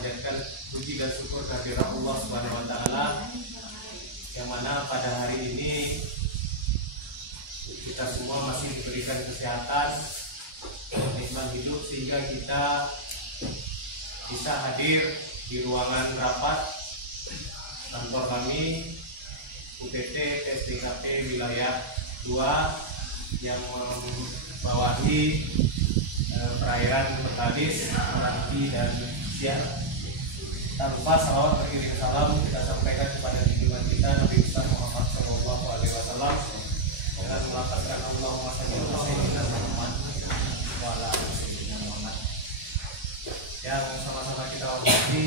memanjatkan puji dan syukur kehadirat Allah Subhanahu wa taala, yang mana pada hari ini kita semua masih diberikan kesehatan, nikmat hidup, sehingga kita bisa hadir di ruangan rapat kantor kami UPT PSDKP wilayah 2 yang membawahi perairan Betalis, Meranti dan Siak. Tanpa salawat beriring salam kita sampaikan kepada junjungan kita Nabi besar Muhammad SAW dengan melafazkan Allahumma shalli ala sayyidina Muhammad wa ala ali sayyidina Muhammad. Yang sama-sama kita hormati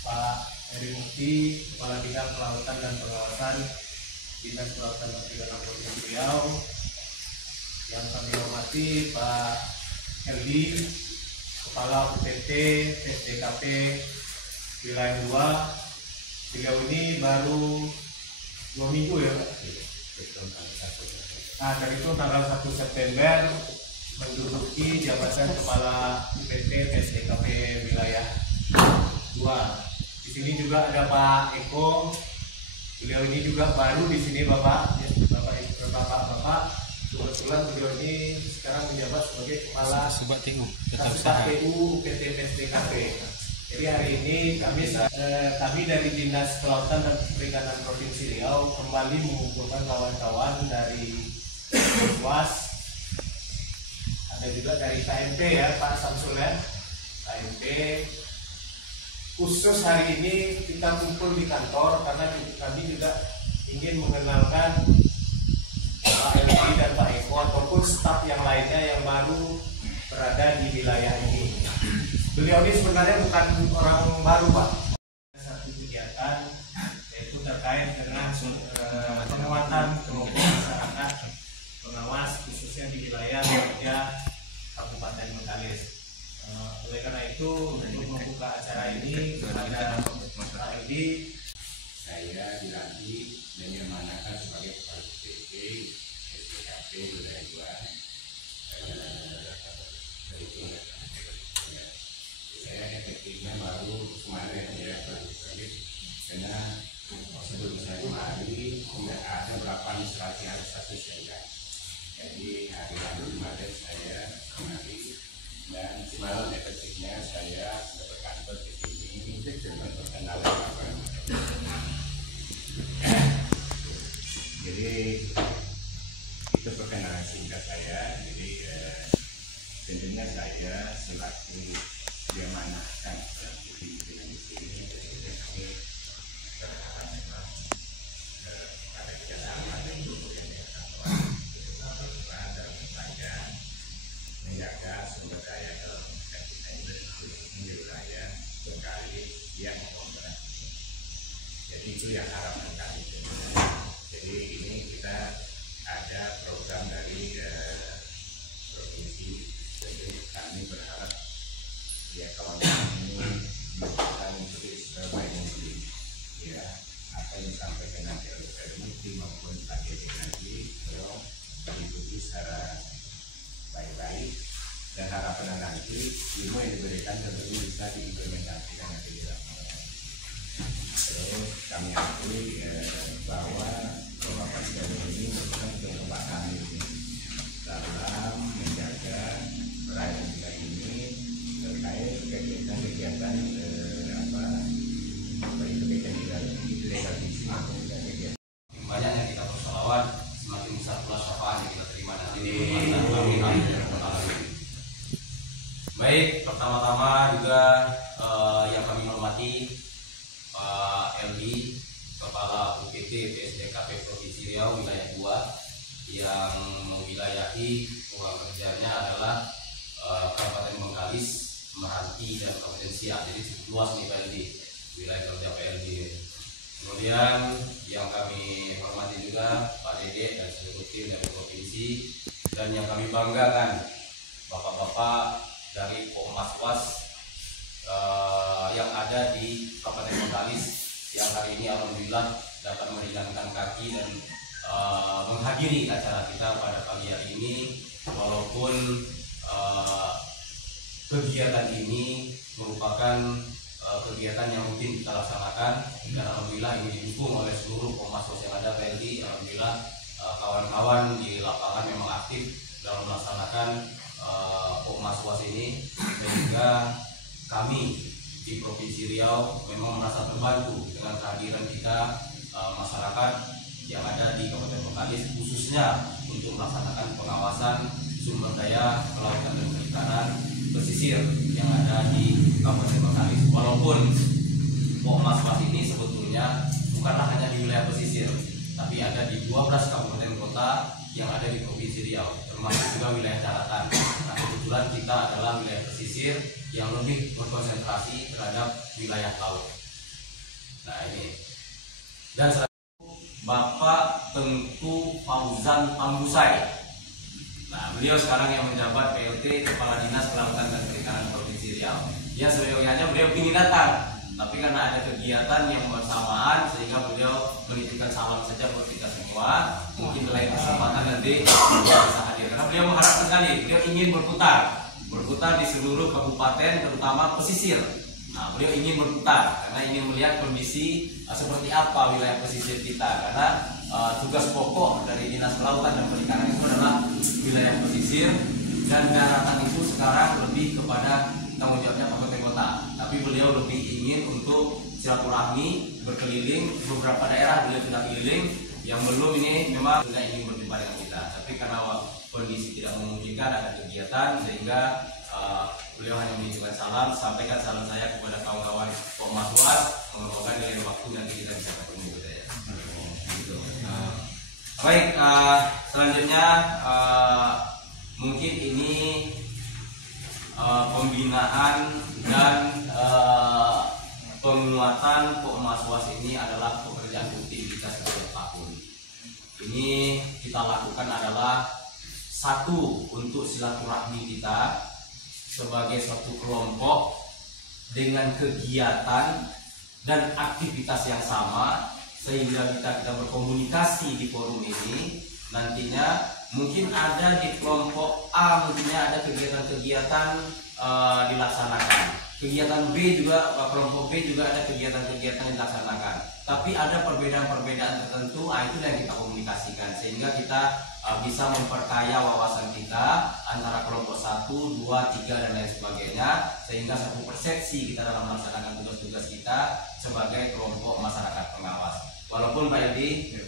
Pak Heri Mukti, Kepala Bidang Kelautan dan Pengawasan Dinas Kelautan dan Perikanan Provinsi Riau. Yang kami hormati Pak Heldi, Kepala UPT PSDKP wilayah 2. Beliau ini baru 2 minggu ya Pak? Nah, dari itu tanggal 1 September menduduki jabatan Kepala UPT PSDKP wilayah 2. Di sini juga ada Pak Eko. Beliau ini juga baru di sini Bapak. Kebetulan beliau ini sekarang menjabat sebagai Kepala Subak TU UPT PSDKP. Jadi hari ini kami dari Dinas Kelautan dan Perikanan Provinsi Riau kembali mengumpulkan kawan-kawan dari UAS, ada juga dari KMP ya Pak Samsul ya, KMP. Khusus hari ini kita kumpul di kantor karena kami juga ingin mengenalkan Pak Elvi dan Pak Eko ataupun staf yang lainnya yang baru berada di wilayah ini. Beliau ini sebenarnya bukan orang baru Pak. Satu kegiatan yaitu terkait dengan penguatan kelompok masyarakat pengawas khususnya di wilayah kerja Kabupaten Betalis. Oleh karena itu untuk membuka acara ini kepada Pak Elvi, saya dilantik dan diamanahkan sebagai Kepala UPT PSDKP wilayah 2. Saya efektifnya baru kemarin ya karena sebelum saya kemari tidak ada berapa administrasi harus satu saya. Jadi hari lalu kemarin saya kemari dan semalam efektifnya saya sudah berkantor di sini untuk berkenalan apa. Jadi itu perkenalan singkat saya. Jadi tentunya saya selaku diamanahkan dan pimpinan di sini terhadap memang pada kerjasama dan kemudian dalam rangka menjaga sumber daya dalam kita ini di wilayah Bengkali yang memberat. Jadi itu yang harapan kami. Jadi ini kita ada program dari provinsi, jadi kami berharap ya kawan-kawan ini melakukan sebaik mungkin ya apa yang disampaikan nanti oleh Pak Mukti maupun Pak Heri nanti tolong diikuti secara baik-baik dan harapan nanti ilmu yang diberikan tentunya bisa diimplementasikan nanti di lapangan. Terus kami akui bahwa beberapa sekali ini merupakan perkembangan ini dalam menjaga perairan kita ini terkait kegiatan-kegiatan ilegal fishing maupun kegiatan. Banyaknya kita bersolawat, semakin besar pula syafaat yang kita terima nanti di Baik, pertama-tama juga yang kami hormati Pak Elvi, Kepala UPT PSDKP Provinsi Riau wilayah 2 yang mewilayahi ruang kerjanya adalah Kabupaten Bengkalis, Meranti dan Kabupaten Siak. Jadi cukup luas nih Pak Elvi, wilayah kerja Pak Elvi. Kemudian yang kami hormati juga Pak Dede dan seluruh tim dari provinsi, dan yang kami banggakan bapak-bapak dari Pommaswas yang ada di Kabupaten Bengkalis yang hari ini alhamdulillah dapat meringankan kaki dan menghadiri acara kita pada pagi hari ini, walaupun kegiatan ini merupakan kegiatan yang rutin kita laksanakan, dan alhamdulillah ini didukung oleh seluruh Kommaswas yang ada PLD. Alhamdulillah kawan-kawan di lapangan memang aktif dalam melaksanakan Kommaswas ini, sehingga kami di Provinsi Riau memang merasa terbantu dengan kehadiran kita masyarakat yang ada di Kabupaten Bengkalis, khususnya untuk melaksanakan pengawasan sumber daya kelautan dan perikanan pesisir yang ada di Kabupaten Bengkalis. Walaupun Kommaswas ini sebetulnya bukanlah hanya di wilayah pesisir, tapi ada di 12 kabupaten kota yang ada di Provinsi Riau, termasuk juga wilayah daratan. Nah, kebetulan kita adalah wilayah pesisir yang lebih berkonsentrasi terhadap wilayah laut. Nah, ini. Dan Bapak Tengku Fauzan Pambusai. Nah, beliau sekarang yang menjabat PLT Kepala Dinas Kelautan dan Perikanan Provinsi Riau. Ya, sebenarnya beliau ingin datang, tapi karena ada kegiatan yang bersamaan sehingga beliau menitipkan salam saja buat kita semua. Mungkin lain kesempatan nanti beliau bisa hadir, karena beliau mengharap sekali, beliau ingin berputar di seluruh kabupaten, terutama pesisir. Nah, beliau ingin berputar karena ingin melihat kondisi seperti apa wilayah pesisir kita, karena tugas pokok dari Dinas Kelautan dan Perikanan itu adalah wilayah pesisir, dan daratan itu sekarang lebih kepada tanggung jawabnya kabupaten kota. Tapi beliau lebih ingin untuk silaturahmi, berkeliling beberapa daerah. Beliau sudah keliling, yang belum ini memang sudah ingin berjumpa dengan kita, tapi karena kondisi tidak memungkinkan, ada kegiatan, sehingga beliau hanya mengirimkan salam. Sampaikan salam saya kepada kawan-kawan Kommaswas, semoga dari waktu nanti kita bisa ketemu gitu ya. Gitu. Baik, selanjutnya mungkin ini pembinaan dan penguatan Kommaswas ini adalah pekerjaan rutin kita setiap tahun. Ini kita lakukan adalah satu, untuk silaturahmi kita sebagai suatu kelompok dengan kegiatan dan aktivitas yang sama, sehingga kita berkomunikasi di forum ini. Nantinya mungkin ada di kelompok A, mungkinnya ada kegiatan-kegiatan dilaksanakan. Kegiatan B juga, kelompok B juga ada kegiatan-kegiatan dilaksanakan. Tapi ada perbedaan-perbedaan tertentu, itu yang kita komunikasikan, sehingga kita bisa memperkaya wawasan kita antara kelompok 1, 2, 3 dan lain sebagainya, sehingga satu persepsi kita dalam melaksanakan tugas-tugas kita sebagai kelompok masyarakat pengawas. Walaupun Pak Yadi,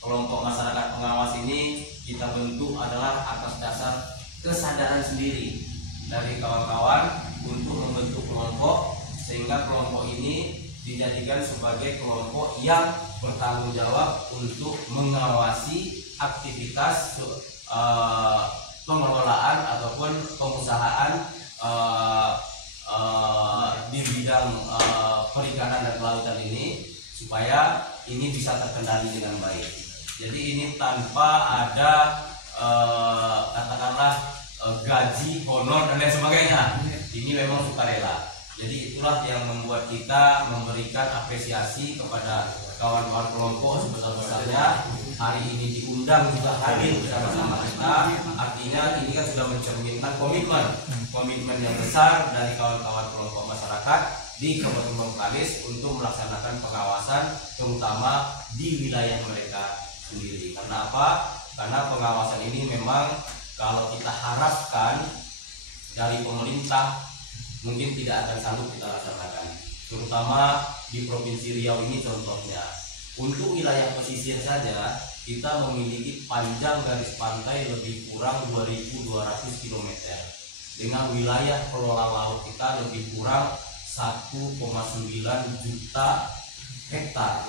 kelompok masyarakat pengawas ini kita bentuk adalah atas dasar kesadaran sendiri dari kawan-kawan untuk membentuk kelompok, sehingga kelompok ini dijadikan sebagai kelompok yang bertanggung jawab untuk mengawasi aktivitas pengelolaan ataupun pengusahaan di bidang perikanan dan kelautan ini, supaya ini bisa terkendali dengan baik. Jadi ini tanpa ada katakanlah gaji, honor dan lain sebagainya. Ini memang sukarela. Jadi itulah yang membuat kita memberikan apresiasi kepada kawan-kawan kelompok sebesar-besarnya. Hari ini diundang juga hadir bersama-sama kita. Artinya ini kan sudah mencerminkan komitmen yang besar dari kawan-kawan kelompok masyarakat di Kabupaten Bengkalis untuk melaksanakan pengawasan, terutama di wilayah mereka sendiri. Karena apa? Karena pengawasan ini memang kalau kita harapkan dari pemerintah mungkin tidak akan sanggup kita laksanakan, terutama di Provinsi Riau ini. Contohnya untuk wilayah pesisir saja kita memiliki panjang garis pantai lebih kurang 2.200 km, dengan wilayah kelola laut kita lebih kurang 1,9 juta hektar.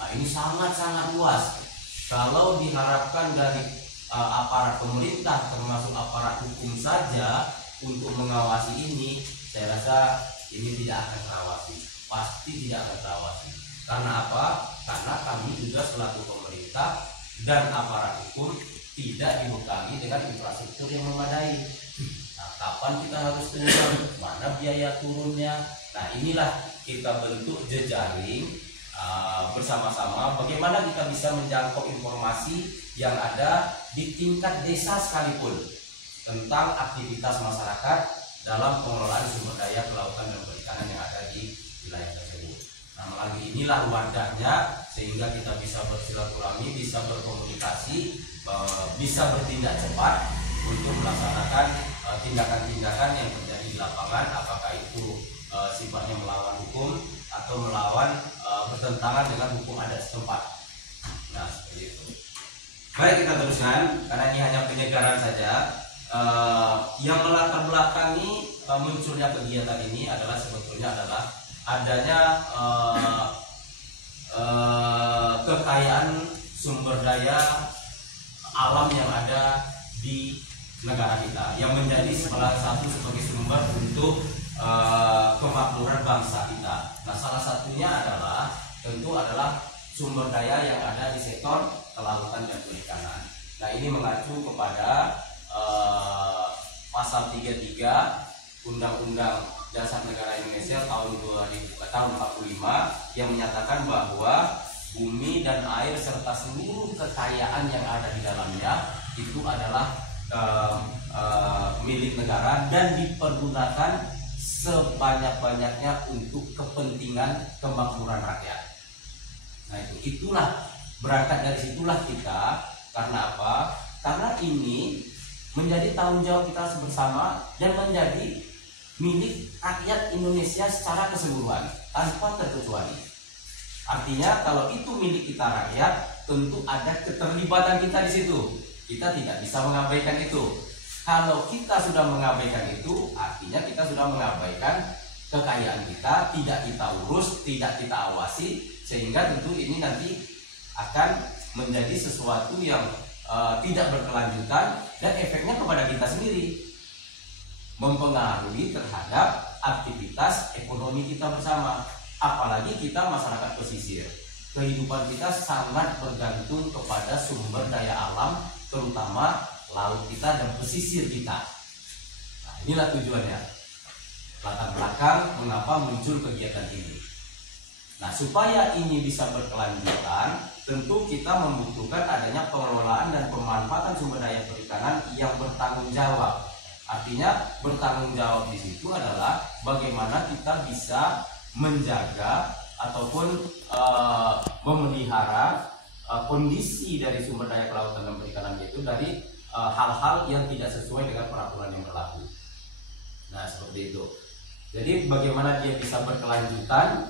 Nah, ini sangat-sangat luas. Kalau diharapkan dari aparat pemerintah termasuk aparat hukum saja untuk mengawasi ini, saya rasa ini tidak akan terawasi, pasti tidak akan terawasi. Karena apa? Karena kami juga selaku pemerintah dan aparat hukum tidak dibekali dengan infrastruktur yang memadai. Nah, kapan kita harus turun? Mana biaya turunnya? Nah, inilah kita bentuk jejaring bersama-sama. Bagaimana kita bisa menjangkau informasi yang ada di tingkat desa sekalipun tentang aktivitas masyarakat dalam pengelolaan sumber daya kelautan dan perikanan yang ada di inilah wadahnya sehingga kita bisa bersilaturahmi, bisa berkomunikasi, bisa bertindak cepat untuk melaksanakan tindakan-tindakan yang terjadi di lapangan, apakah itu sifatnya melawan hukum atau melawan bertentangan dengan hukum adat setempat. Nah, seperti itu. Baik, kita teruskan karena ini hanya penyegaran saja. Yang melatar belakangi munculnya kegiatan ini adalah sebetulnya adalah adanya kekayaan sumber daya alam yang ada di negara kita yang menjadi salah satu sebagai sumber untuk kemakmuran bangsa kita. Nah, salah satunya adalah tentu adalah sumber daya yang ada di sektor kelautan dan perikanan. Nah, ini mengacu kepada pasal 33 Undang-Undang Dasar Negara Indonesia tahun 45 yang menyatakan bahwa bumi dan air serta seluruh kekayaan yang ada di dalamnya itu adalah milik negara dan dipergunakan sebanyak-banyaknya untuk kepentingan kemakmuran rakyat. Nah, itulah berangkat dari situlah kita. Karena apa? Karena ini menjadi tanggung jawab kita bersama dan menjadi milik rakyat Indonesia secara keseluruhan tanpa terkecuali. Artinya kalau itu milik kita rakyat, tentu ada keterlibatan kita di situ. Kita tidak bisa mengabaikan itu. Kalau kita sudah mengabaikan itu, artinya kita sudah mengabaikan kekayaan kita, tidak kita urus, tidak kita awasi, sehingga tentu ini nanti akan menjadi sesuatu yang tidak berkelanjutan dan efeknya kepada kita sendiri, mempengaruhi terhadap aktivitas ekonomi kita bersama. Apalagi kita masyarakat pesisir, kehidupan kita sangat bergantung kepada sumber daya alam, terutama laut kita dan pesisir kita. Nah, inilah tujuannya, latar belakang mengapa muncul kegiatan ini. Nah, supaya ini bisa berkelanjutan, tentu kita membutuhkan adanya pengelolaan dan pemanfaatan sumber daya perikanan yang bertanggung jawab. Artinya bertanggung jawab di situ adalah bagaimana kita bisa menjaga ataupun memelihara kondisi dari sumber daya kelautan dan perikanan itu dari hal-hal yang tidak sesuai dengan peraturan yang berlaku. Nah, seperti itu. Jadi bagaimana dia bisa berkelanjutan?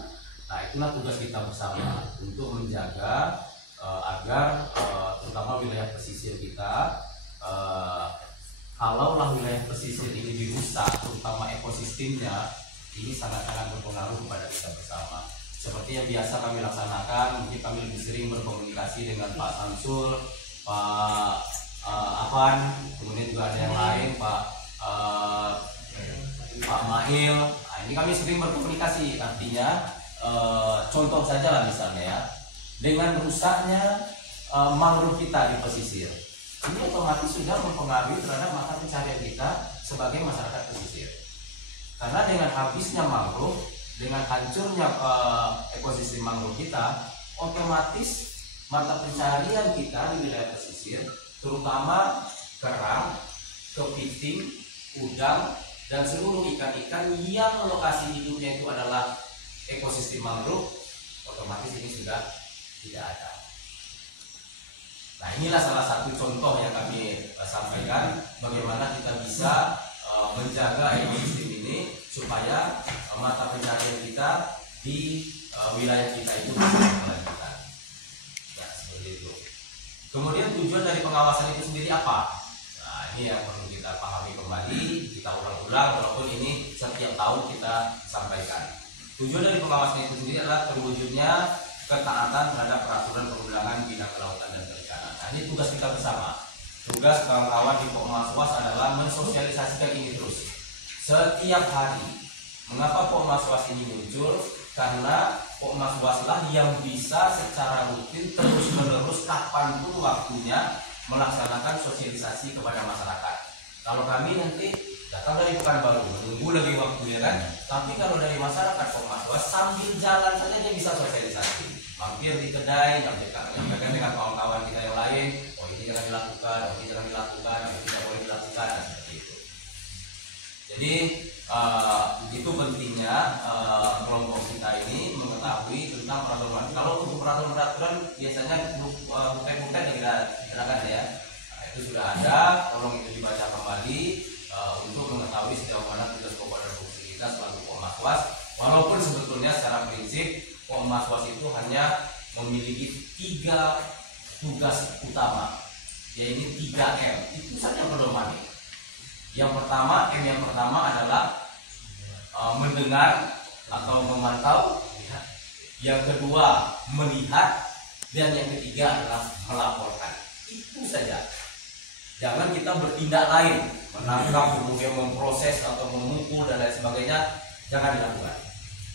Nah, itulah tugas kita bersama untuk menjaga agar terutama wilayah pesisir kita, kalaulah wilayah pesisir ini dirusak, terutama ekosistemnya, ini sangat-sangat berpengaruh kepada kita bersama. Seperti yang biasa kami laksanakan, mungkin kami lebih sering berkomunikasi dengan Pak Samsul, Pak Afan, kemudian juga ada yang lain, Pak Mahil. Nah, ini kami sering berkomunikasi. Artinya contoh saja lah misalnya ya, dengan rusaknya mangrove kita di pesisir, ini otomatis sudah mempengaruhi terhadap mata pencarian kita sebagai masyarakat pesisir. Karena dengan habisnya mangrove, dengan hancurnya ekosistem mangrove kita, otomatis mata pencarian kita di wilayah pesisir, terutama kerang, kepiting, udang, dan seluruh ikan-ikan yang lokasi hidupnya itu adalah ekosistem mangrove, otomatis ini sudah tidak ada. Nah, inilah salah satu contoh yang kami sampaikan bagaimana kita bisa menjaga ekosistem ini supaya mata pencarian kita di wilayah kita itu bisa berkelanjutan. Ya, seperti itu. Kemudian tujuan dari pengawasan itu sendiri apa? Nah, ini yang perlu kita pahami kembali, kita ulang-ulang walaupun ini setiap tahun kita sampaikan. Tujuan dari pengawasan itu sendiri adalah terwujudnya ketaatan terhadap peraturan perundangan bidang kelautan dan perikanan. Nah, ini tugas kita bersama. Tugas kawan-kawan di Pokmaswas adalah mensosialisasikan ini terus setiap hari. Mengapa Pokmaswas ini muncul? Karena Pokmaswaslah yang bisa secara rutin terus-menerus kapanpun waktunya melaksanakan sosialisasi kepada masyarakat. Kalau kami nanti datang dari Pekanbaru menunggu lagi waktunya kan, tapi kalau dari masyarakat Pokmaswas sambil jalan saja dia bisa sosialisasi, mampir di kedai, nyampaikan dengan kawan-kawan kita yang lain, oh ini jangan dilakukan, oh ini jangan dilakukan, oh ini tidak boleh dilakukan, dan seperti itu. Jadi itu pentingnya kelompok kita ini mengetahui tentang tentang peraturan. Kalau untuk peraturan biasanya bukan yang kita serahkan ya. Nah, itu sudah ada, tolong itu dibaca kembali untuk mengetahui sejauh mana tugas pokok dan fungsi kita selaku Kommaswas. Walaupun sebetulnya secara prinsip Kommaswas itu hanya memiliki 3 tugas utama, yaitu 3M. Itu saja pedoman. Yang pertama adalah mendengar atau memantau, yang kedua melihat, dan yang ketiga adalah melaporkan. Itu saja. Jangan kita bertindak lain, menangkap, kemudian memproses atau memukul dan lain sebagainya, jangan dilakukan.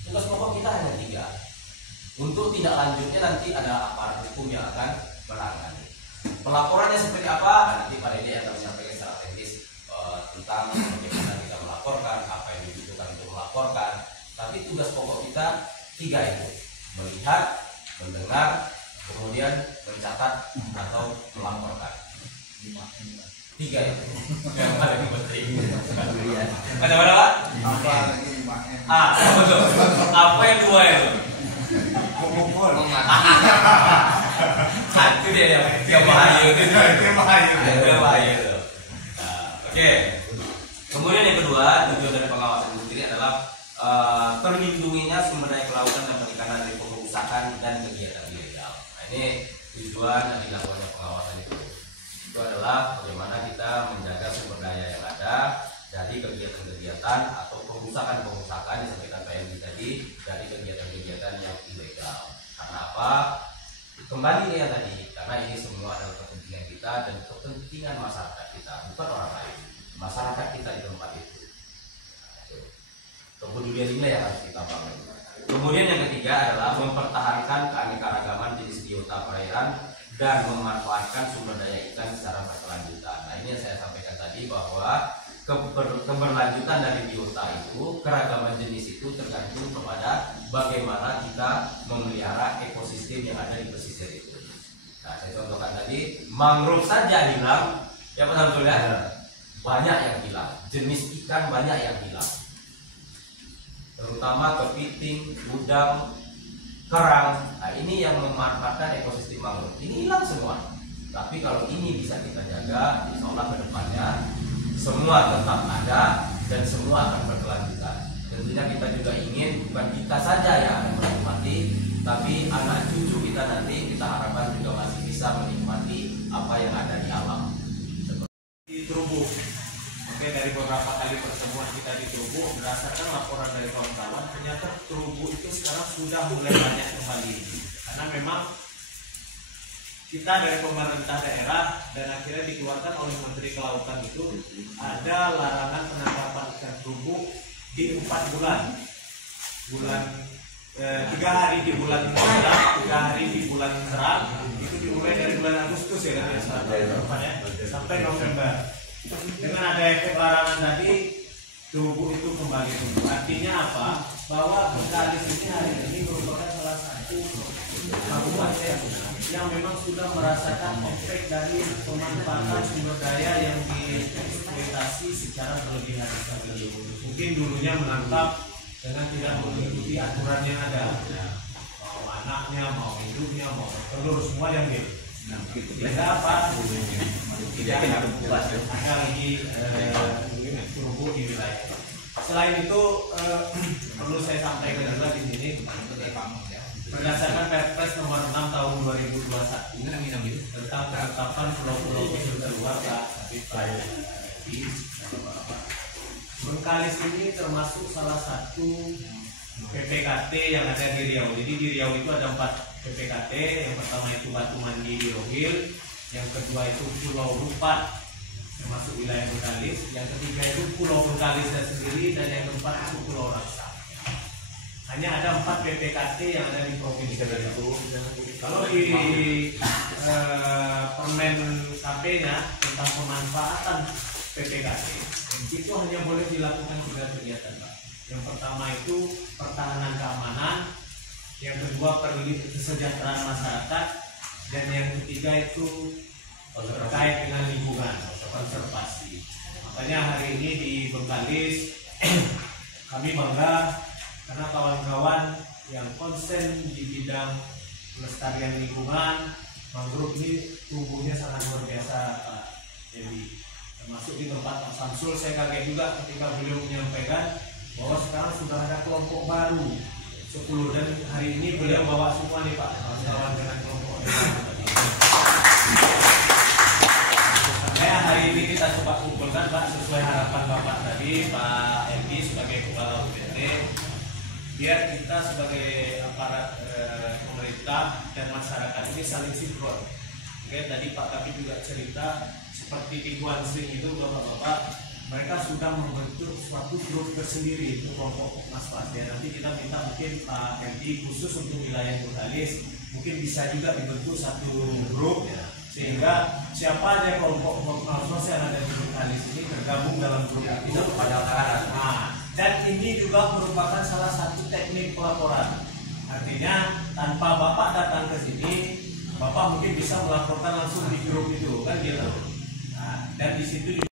Tugas pokok kita hanya 3. Untuk tindak lanjutnya nanti ada aparat hukum yang akan menangani. Pelaporannya seperti apa? Nanti Pak Dede akan menyampaikan secara teknis tentang bagaimana kita melaporkan, apa yang dibutuhkan untuk melaporkan. Tapi tugas pokok kita 3 itu: melihat, mendengar, kemudian mencatat atau melaporkan. 3 itu yang paling penting. Ada berapa? Betul. Apa yang 2 itu? Itu dia yang bahaya itu. Oke. Kemudian yang kedua, tujuan dari pengawasan itu sendiri adalah terlindunginya sumber daya kelautan dan perikanan dari pengerusakan dan kegiatan ilegal. Nah, ini tujuan dari dilakukannya pengawasan itu. Itu adalah bagaimana kita menjaga sumber daya yang ada dari kegiatan-kegiatan atau pengerusakan disampaikan Pak Endi tadi, dari kegiatan-kegiatan yang ilegal. Karena apa? Kembali ke yang tadi, karena ini semua adalah kepentingan kita dan kepentingan masyarakat kita, bukan orang lain. Masyarakat kita di tempat itu. Kepedulian ini yang harus kita bangun. Kemudian yang ketiga adalah mempertahankan keanekaragaman jenis biota perairan dan memanfaatkan sumber daya ikan secara berkelanjutan. Nah, ini yang saya sampaikan tadi bahwa keberlanjutan dari biota itu, keragaman jenis itu tergantung kepada bagaimana kita memelihara ekosistem yang ada di pesisir itu. Nah, saya contohkan tadi, mangrove saja hilang, ya betul ya? Banyak yang hilang, jenis ikan banyak yang hilang, terutama kepiting, udang, kerang. Nah, ini yang memanfaatkan ekosistem mangrove. Ini hilang semua. Tapi kalau ini bisa kita jaga, insya Allah ke depannya semua tetap ada dan semua akan berkelanjutan. Tentunya kita juga ingin bukan kita saja yang akan menikmati, tapi anak cucu kita nanti kita harapkan juga masih bisa menikmati apa yang ada di alam. Di Trubuk, oke, dari beberapa kali pertemuan kita di Trubuk, berdasarkan laporan dari kawan-kawan, ternyata Trubuk itu sekarang sudah mulai banyak kembali, karena memang kita dari pemerintah daerah dan akhirnya dikeluarkan oleh Menteri Kelautan itu ada larangan penangkapan ikan Trubuk di 4 bulan. 3 hari di bulan merah, 3 hari di bulan terang. Itu dimulai dari bulan Agustus ya sampai November. Dengan ada efek larangan tadi, Trubuk itu kembali tumbuh. Artinya apa? Bahwa Bengkalis ini hari ini merupakan salah satu kabupaten yang memang sudah merasakan efek dari pemanfaatan sumber daya yang dieksploitasi secara berlebihan. Mungkin dulunya menangkap dengan tidak mengikuti aturan yang ada, mau anaknya, mau induknya, mau telur, semua yang gitu. Tidak apa? Tidak ada lagi Trubuk di wilayah. Selain itu perlu saya sampaikan juga di sini, berdasarkan Perpres nomor 6 tahun 2021 tentang penetapan pulau-pulau kecil terluar Bengkalis ini termasuk salah satu PPKT yang ada di Riau. Jadi di Riau itu ada 4 PPKT. Yang pertama itu Batu Mandi di Rohil, yang kedua itu Pulau Rupat termasuk wilayah Bengkalis, yang ketiga itu Pulau Bengkalis sendiri, dan yang keempat itu Pulau Raksa. Hanya ada 4 PPKT yang ada di provinsi itu. Kalau di permen KP-nya tentang pemanfaatan PPKT itu hanya boleh dilakukan 3 kegiatan, Pak. Yang pertama itu pertahanan keamanan, yang kedua kesejahteraan masyarakat, dan yang ketiga itu terkait dengan lingkungan, konservasi. Makanya hari ini di Bengkalis kami bangga karena kawan-kawan yang konsen di bidang pelestarian lingkungan. Mangrove ini tumbuhnya sangat luar biasa, Pak Eli. Termasuk di tempat Pak Samsul, saya kaget juga ketika beliau menyampaikan bahwa sekarang sudah ada kelompok baru 10, dan hari ini beliau bawa semua nih Pak, kawan dengan kelompok hari ini kita coba kumpulkan Pak sesuai harapan Bapak tadi, Pak Eli sebagai Kepala UPT, biar kita sebagai aparat pemerintah dan masyarakat ini saling sinkron. Oke, tadi Pak Kapit juga cerita seperti di Guansing itu Bapak-bapak, mereka sudah membentuk suatu grup tersendiri untuk kelompok Mas Pak. Ya, nanti kita minta mungkin Pak Eli khusus untuk wilayah Nurhalis mungkin bisa juga dibentuk satu grup ya, sehingga siapa aja kelompok Mas yang ada di Nurhalis ini tergabung dalam grup itu pada karangan. Nah, dan ini juga merupakan salah satu teknik pelaporan. Artinya tanpa Bapak datang ke sini, Bapak mungkin bisa melaporkan langsung di grup itu, kan gitu. Nah, dan di situ